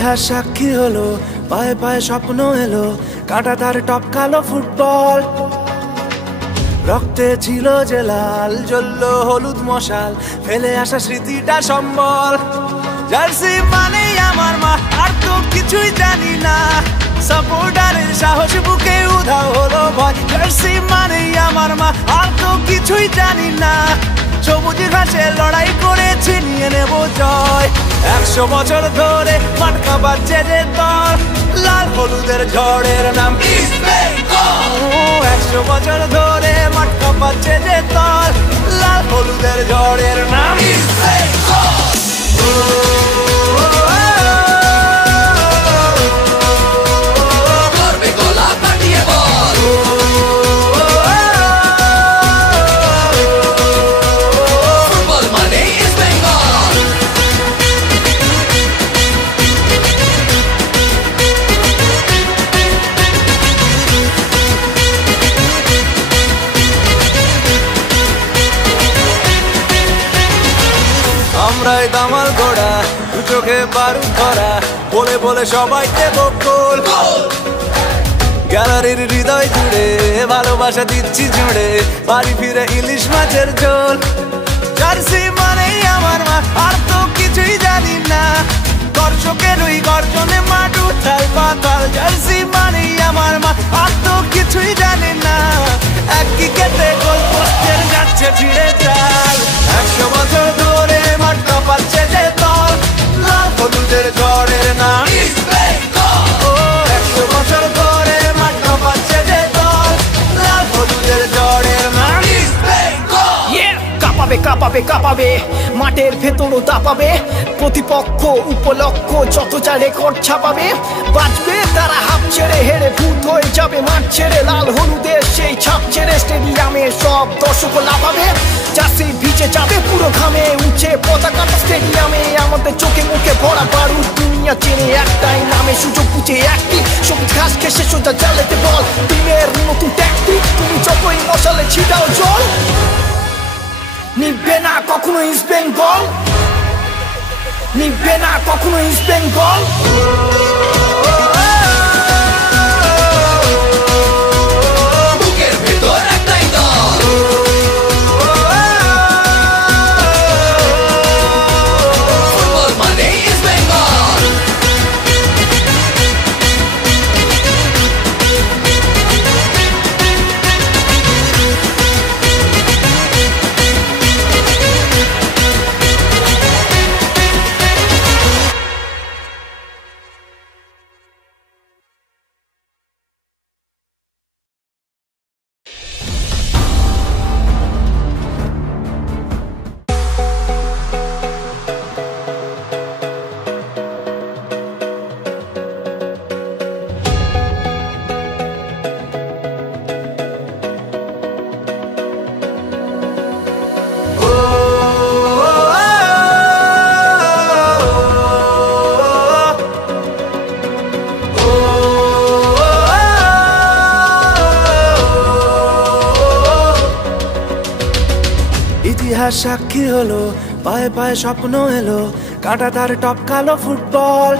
ইতিহাস সাক্ষী হলো, পায়ে পায়ে স্বপ্ন এলো, কাঁটা তার টপকালো ফুটবল। রক্তে ছিল যে লাল, জ্বলল হলুদ মশাল, ফেলে আসা স্মৃতিটা সম্বল। জার্সি মানেই আমার মা, আর তো কিছুই জানি না। সাপোর্টারের সাহস বুকে উধাও হলো ভয়। জার্সি মানেই আমার মা, আর তো কিছুই জানি না। সবুজ ঘাসে লড়াই করেছি, নিয়ে নেব জয়। 100 বছর ধরে মাঠ কাঁপাচ্ছে যে দল, লাল হলুদের ঝড়ের নাম ইস্ট বেঙ্গল। 100 বছর ধরে মাঠ কাঁপাচ্ছে যে দল, লাল হলুদের ঝড়ের নাম ইস্ট বেঙ্গল। আমরাই দামাল ঘোড়া, দু চোখে বারুদ ধরা, বলে বলে সবাই দেব গোল। গ্যালারির হৃদয় জুড়ে ভালোবাসা দিচ্ছি জুড়ে, বাড়ি ফিরে ইলিশ মাছের ঝোল। জার্সি মানেই আমার মা, আর তো কিছুই জানি না। দর্শকের ওই গর্জনে মাঠ উঠাল পাতাল। জার্সি মানেই আমার মা, আর তো কিছুই জানি না। এক ক্রিকেটে গোল পোস্টের যাচ্ছে ছিঁড়ে চাল। 100 বছর ধরে মাঠ কাঁপাচ্ছে যে দল, লাল হলুদের ঝড়ের নাম ইস্ট বেঙ্গল। 100 বছর ধরে মাঠ কাঁপাচ্ছে যে দল, লাল হলুদের ঝড়ের নাম ইস্ট বেঙ্গল। কাঁপাবে কাঁপাবে কাঁপাবে, মাঠের ভেতরও দাপাবে। প্রতিপক্ষ উপলক্ষ যত যা রেকর্ড ছাপাবে। বাঁচবে তারা হাফ ছেড়ে, হেরে ভূত হয়ে যাবে মাঠ ছেড়ে। লাল হলুদের সেই ছাপ ছেড়ে স্টেডিয়ামে সব দর্শক লাফাবে। জার্সি ভিজে যাবে পুরো ঘামে, উঠে পতাকাটা স্টেডিয়ামে। আমাদের চোখে মুখে ভরা বারুদ, দুনিয়া চেনে একটাই নামে। সুযোগ বুঝে একটি সবুজ ঘাস ঘেসে সোজা জালেতে বল। টিমের নতুন ট্যাকটিক, তুমি যতই মশালে ছিটাও জল, নিভবে না কখনো ইস্ট বেঙ্গল, নিভবে না কখনো ইস্ট বেঙ্গল। বুকের ভেতর একটাই দল, ফুটবল মানে ইস্ট বেঙ্গল। ইতিহাস সাক্ষী হলো, পায়ে পায়ে স্বপ্ন এলো, কাঁটা তার টপকালো ফুটবল।